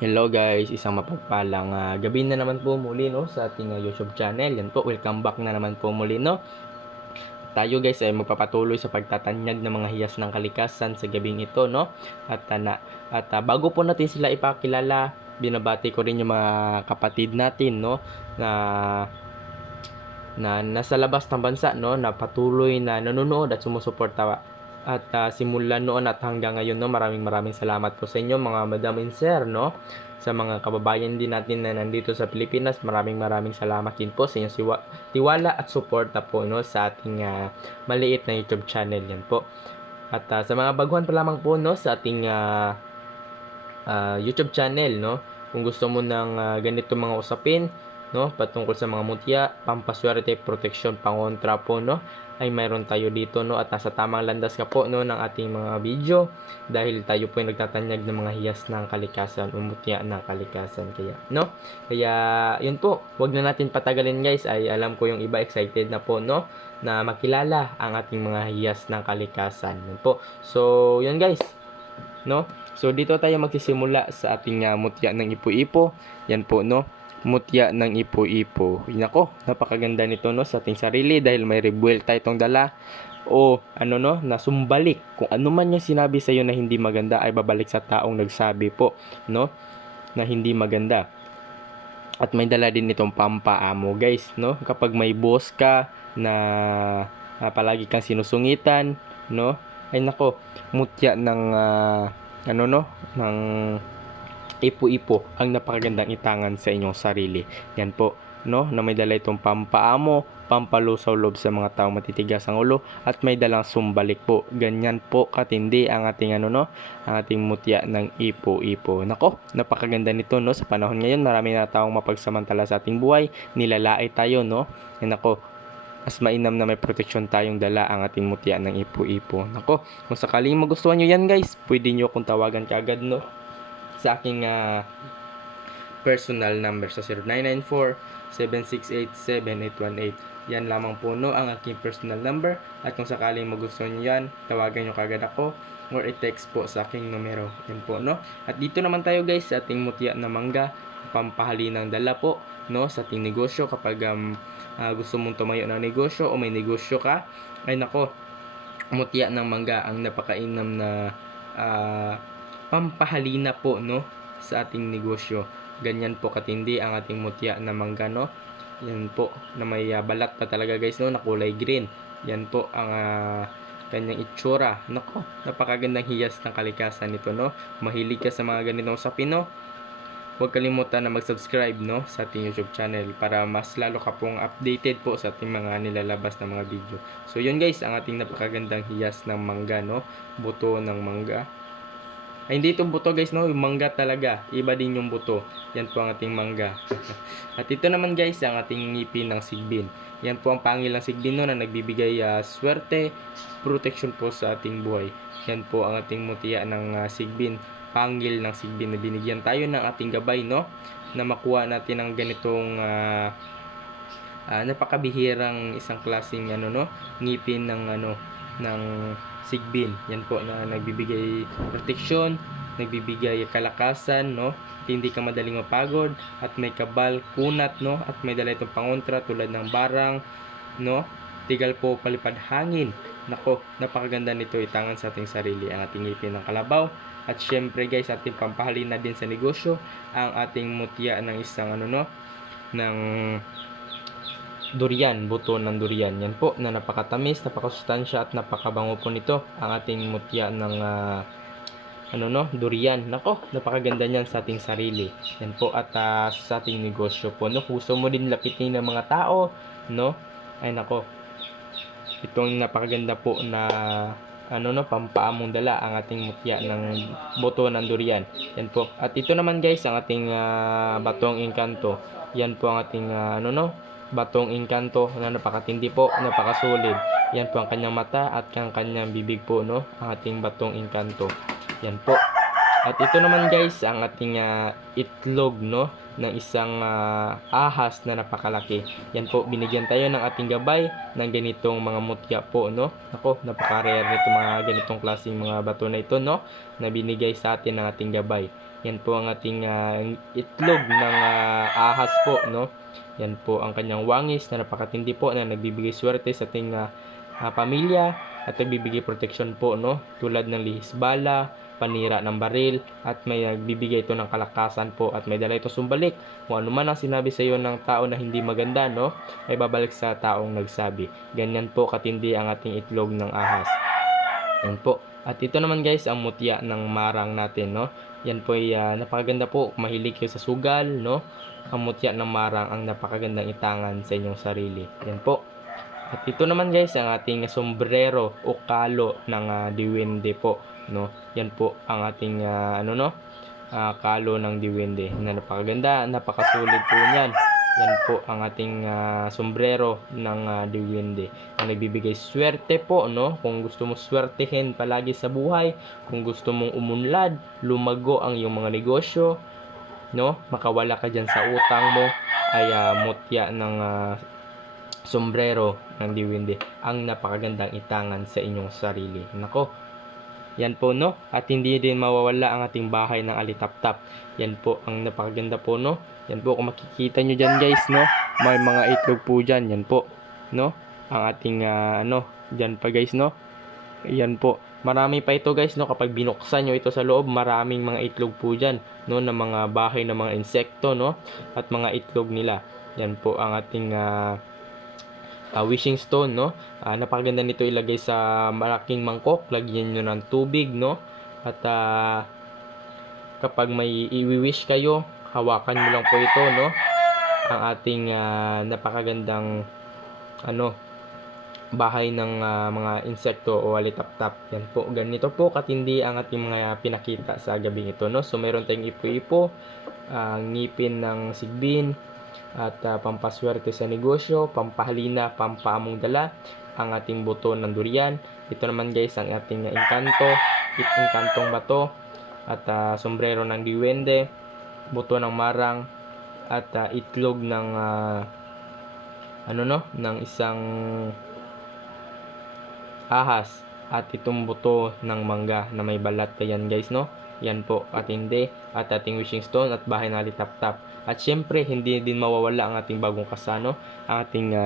Hello guys, isang mapagpalang gabi na naman po muli no sa ating YouTube channel. Yan po, welcome back na naman po muli no. Tayo guys ay magpapatuloy sa pagtatanyag ng mga hiyas ng kalikasan sa gabing ito no. Bago po natin sila ipakilala, binabati ko rin yung mga kapatid natin no na nasa labas ng bansa no, na patuloy na nanonood at sumusuporta simulan noon at hanggang ngayon no. Maraming salamat po sa inyo mga madam and sir no. Sa mga kababayan din natin na nandito sa Pilipinas, maraming salamat din po sa inyong tiwala at suporta po no sa ating maliit na YouTube channel yan po. Sa mga baguhan pa lamang po no sa ating YouTube channel no, kung gusto mo ng ganito mga usapin no patungkol sa mga mutya, pampaswerte, proteksyon, pangontra po no, ay mayroon tayo dito no, at nasa tamang landas ka po no ng ating mga video dahil tayo po ay nagtatanyag ng mga hiyas ng kalikasan o mutya ng kalikasan kaya yun po, wag na natin patagalin guys. Ay alam ko yung iba excited na po no na makilala ang ating mga hiyas ng kalikasan yun po. So yun guys no, so dito tayo magsisimula sa ating mutya ng ipo-ipo. Yan po no, mutya ng ipo-ipo. Nako, napakaganda nito no sa ating sarili dahil may rebuelta itong dala o ano no, na sumbalik. Kung ano man yung sinabi sa iyo na hindi maganda ay babalik sa taong nagsabi po no na hindi maganda. At may dala din itong pampaamo guys no, kapag may boss ka na palagi kang sinusungitan no, ay nako, mutya ng ano no, ng ipo-ipo ang napakagandang itangan sa inyong sarili. Yan po no, na may dala itong pampaamo, pampalusaw loob sa mga taong matitigas ang ulo, at may dalang sumbalik po. Ganyan po katindi ang ating ano no, ang ating mutya ng ipo-ipo. Nako, napakaganda nito no sa panahon ngayon. Marami na taong mapagsamantala sa ating buhay, nilalait tayo no. Yan nako, mas mainam na may proteksyon tayong dala ang ating mutya ng ipo-ipo. Nako, kung sakaling magustuhan nyo yan guys, pwede nyo akong tawagan kaagad no sa aking personal number sa 0994-768-7818. Yan lamang po no ang aking personal number, at kung sakaling magustuhan nyo yan, tawagan nyo kagad ako or i-text po sa aking numero. Yan po no. At dito naman tayo guys sa ating mutya na mangga, pampahalinang dala po no sa ating negosyo. Kapag gusto mong tumayo ng negosyo o may negosyo ka, ay nako, mutya ng mangga ang napakainam na pampahalina po no sa ating negosyo. Ganyan po katindi ang ating mutya na mangga no. Yan po na may balat na talaga guys no, na kulay green. Yan po ang kanyang itsura. Nako, napakagandang hiyas ng kalikasan nito no. Mahilig ka sa mga ganitong usapin no, huwag kalimutan na mag-subscribe no sa ating YouTube channel para mas lalo ka pong updated po sa ating mga nilalabas na mga video. So yun guys, ang ating napakagandang hiyas ng mangga no, buto ng mangga. Ay, hindi itong buto guys no, yung mangga talaga, iba din yung buto. Yan po ang ating mangga. At ito naman guys, ang ating ngipin ng sigbin. Yan po ang pangil ng sigbin no, na nagbibigay swerte, protection po sa ating buhay. Yan po ang ating mutya ng sigbin, pangil ng sigbin na binigyan tayo ng ating gabay no, na makuha natin ang ganitong napakabihirang isang klaseng ano no, ngipin ng ano ng sigbin. Yan po na nagbibigay proteksyon, nagbibigay kalakasan no, hindi ka madaling mapagod, at may kabal, kunat no, at may dala itong pangontra tulad ng barang no, tigal po, palipad hangin. Nako, napakaganda nito itangan sa ating sarili ang ating ngipin ng kalabaw. At syempre guys, ating pampahalina din sa negosyo ang ating mutya ng isang ano no, ng durian, buto ng durian. Yan po na napakatamis, napakasustansya at napakabango po nito ang ating mutya ng ano no, durian. Nako, napakaganda niyan sa ating sarili. Yan po, at sa ating negosyo po no, gusto mo din lapitin ng mga tao no, ay nako, itong napakaganda po na ano no, pampaamong dala ang ating mutya ng buto ng durian. Yan po. At ito naman guys, ang ating batong engkanto. Yan po ang ating ano no, batong engkanto na napakatindi po, napakasulit. Yan po ang kanyang mata at ang kanyang bibig po no, ang ating batong engkanto. Yan po. At ito naman guys, ang ating itlog no, ng isang ahas na napakalaki. Yan po, binigyan tayo ng ating gabay ng ganitong mga mutya po no. Ako, napaka-rare nito mga ganitong klaseng mga bato na ito no, na binigay sa atin ng ating gabay. Yan po ang ating itlog ng ahas po, no? Yan po ang kanyang wangis na napakatindi po na nagbibigay swerte sa ating pamilya at nagbibigay proteksyon po, no? Tulad ng lihis bala, panira ng baril, at may nagbibigay ito ng kalakasan po at may dala ito sumbalik. Kung ano man ang sinabi sa iyo ng tao na hindi maganda, no? Ay babalik sa taong nagsabi. Ganyan po katindi ang ating itlog ng ahas. Yan po. At ito naman guys, ang mutya ng marang natin, no? Yan po ay napakaganda po. Mahilig kayo sa sugal, no? Ang mutya ng marang ang napakagandang itangan sa inyong sarili. Yan po. At ito naman guys, ang ating sombrero o kalo ng diwende po, no? Yan po ang ating kalo ng diwende na napakaganda, napakasulit po niyan. Yan po ang ating sombrero ng diwende na nagbibigay swerte po, no? Kung gusto mo swertehin palagi sa buhay, kung gusto mong umunlad, lumago ang iyong mga negosyo, no? Makawala ka dyan sa utang mo, ay mutya ng sombrero ng diwende ang napakagandang itangan sa inyong sarili. Nako, yan po, no? At hindi din mawawala ang ating bahay ng alitaptap. Yan po ang napakaganda po, no? Yan po, kung makikita nyo dyan guys, no? May mga itlog po dyan. Yan po, no? Ang ating dyan pa guys, no? Yan po. Marami pa ito guys, no? Kapag binuksan nyo ito sa loob, maraming mga itlog po dyan, no? Na mga bahay ng mga insekto, no? At mga itlog nila. Yan po ang ating wishing stone, no? Napakaganda nito ilagay sa malaking mangkok, lagyan nyo ng tubig, no? At kapag may i-wish kayo, hawakan mo lang po ito, no? Ang ating napakagandang bahay ng mga insekto o alitaptap. Yan po, ganito po katindi ang ating mga pinakita sa gabing ito, no? So meron tayong ipo-ipo, ngipin ng sigbin, at pampaswerte sa negosyo, pampahalina, pampaamong dala, ang ating buto ng durian. Ito naman guys ang ating inkantong bato, at sombrero ng diwende, buto ng marang, at itlog ng ng isang ahas, at itong buto ng mangga na may balat. Yan guys, no? Yan po katindi at ating wishing stone at bahay na alitaptap. At syempre, hindi din mawawala ang ating bagong kasano, ang ating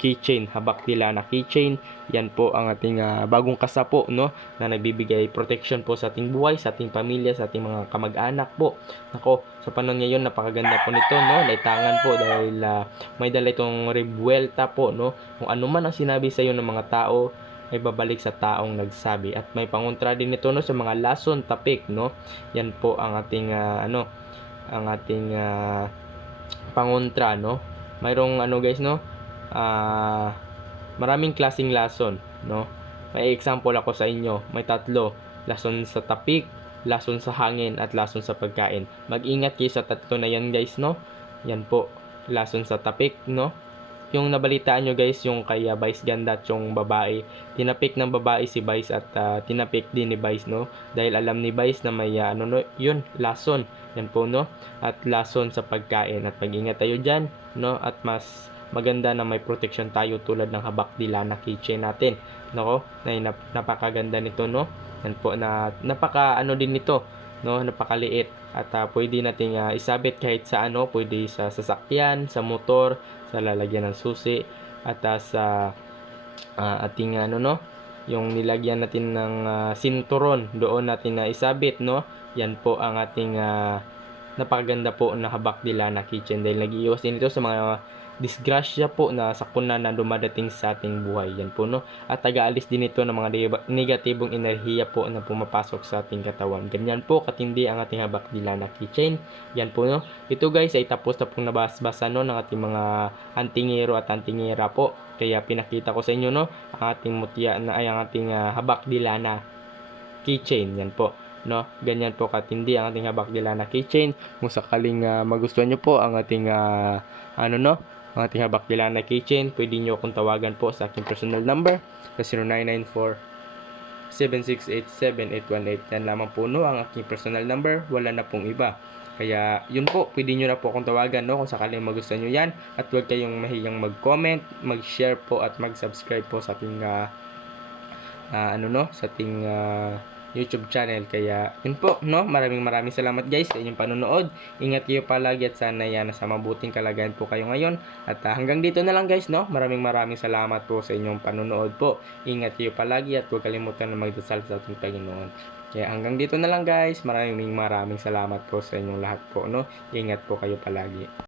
keychain, habak dila na keychain. Yan po ang ating bagong kasa po, no? Na nagbibigay protection po sa ating buhay, sa ating pamilya, sa ating mga kamag-anak po. Nako, sa panahon ngayon, napakaganda po nito, no? Laitangan po dahil may dala itong rebuelta po, no? Kung ano man ang sinabi sa iyo ng mga tao, ay babalik sa taong nagsabi. At may pangontra din ito, no? Sa mga lason, tapik, no? Yan po ang ating ang ating pangontra, no? Mayroong guys, no? Maraming klaseng lason, no? May example ako sa inyo. May tatlo: lason sa tapik, lason sa hangin, at lason sa pagkain. Mag-ingat kayo sa tatlo na yan guys, no? Yan po, lason sa tapik, no? Yung nabalitaan nyo guys, yung kay Vice Ganda at yung babae, tinapik ng babae si Vice at tinapik din ni Vice, no? Dahil alam ni Vice na may yun, lason. Yan po, no? At lason sa pagkain. At mag-ingat tayo dyan, no? At mas maganda na may protection tayo tulad ng habak dila na keychain natin, no? Na napakaganda nito, no? Yan po, na napaka din nito, no? Napakaliit. At pwede nating isabit kahit sa pwede sa sasakyan, sa motor, sa lalagyan ng susi, at sa ating yung nilagyan natin ng sinturon, doon natin na isabit, no? Yan po ang ating napakaganda po na habak dila na kitchen, dahil nag-iiwas din ito sa mga disgrasya po na sakuna na dumadating sa ating buhay. Yan po, no? At taga-alis din ito ng mga negatibong enerhiya po na pumapasok sa ating katawan. Ganyan po katindi ang ating habak dila na keychain. Yan po, no? Ito guys ay tapos na pong nabasbasa, no, ng ating mga antingero at antingera po. Kaya pinakita ko sa inyo, no, ang ating mutya na ay ang ating habak dila na keychain. Yan po, no? Ganyan po katindi ang ating habak dila na keychain. Kung sakaling magustuhan nyo po ang ating ang ating habak dila na keychain, pwede nyo akong tawagan po sa aking personal number sa 0994-768-7818. Yan lamang po, no, ang aking personal number. Wala na pong iba. Kaya yun po, pwede nyo na po akong tawagan, no, kung sakaling magustuhan nyo yan. At huwag kayong mahiyang mag-comment, mag-share po at mag-subscribe po sa ating sa ating YouTube channel. Kaya yun po, no? Maraming salamat guys sa inyong panonood. Ingat kayo palagi at sana yan nasa mabuting kalagayan po kayo ngayon. At hanggang dito na lang guys, no? Maraming salamat po sa inyong panonood po. Ingat kayo palagi at huwag kalimutan na magdasal sa ating Panginoon. Kaya hanggang dito na lang guys. Maraming salamat po sa inyong lahat po, no? Ingat po kayo palagi.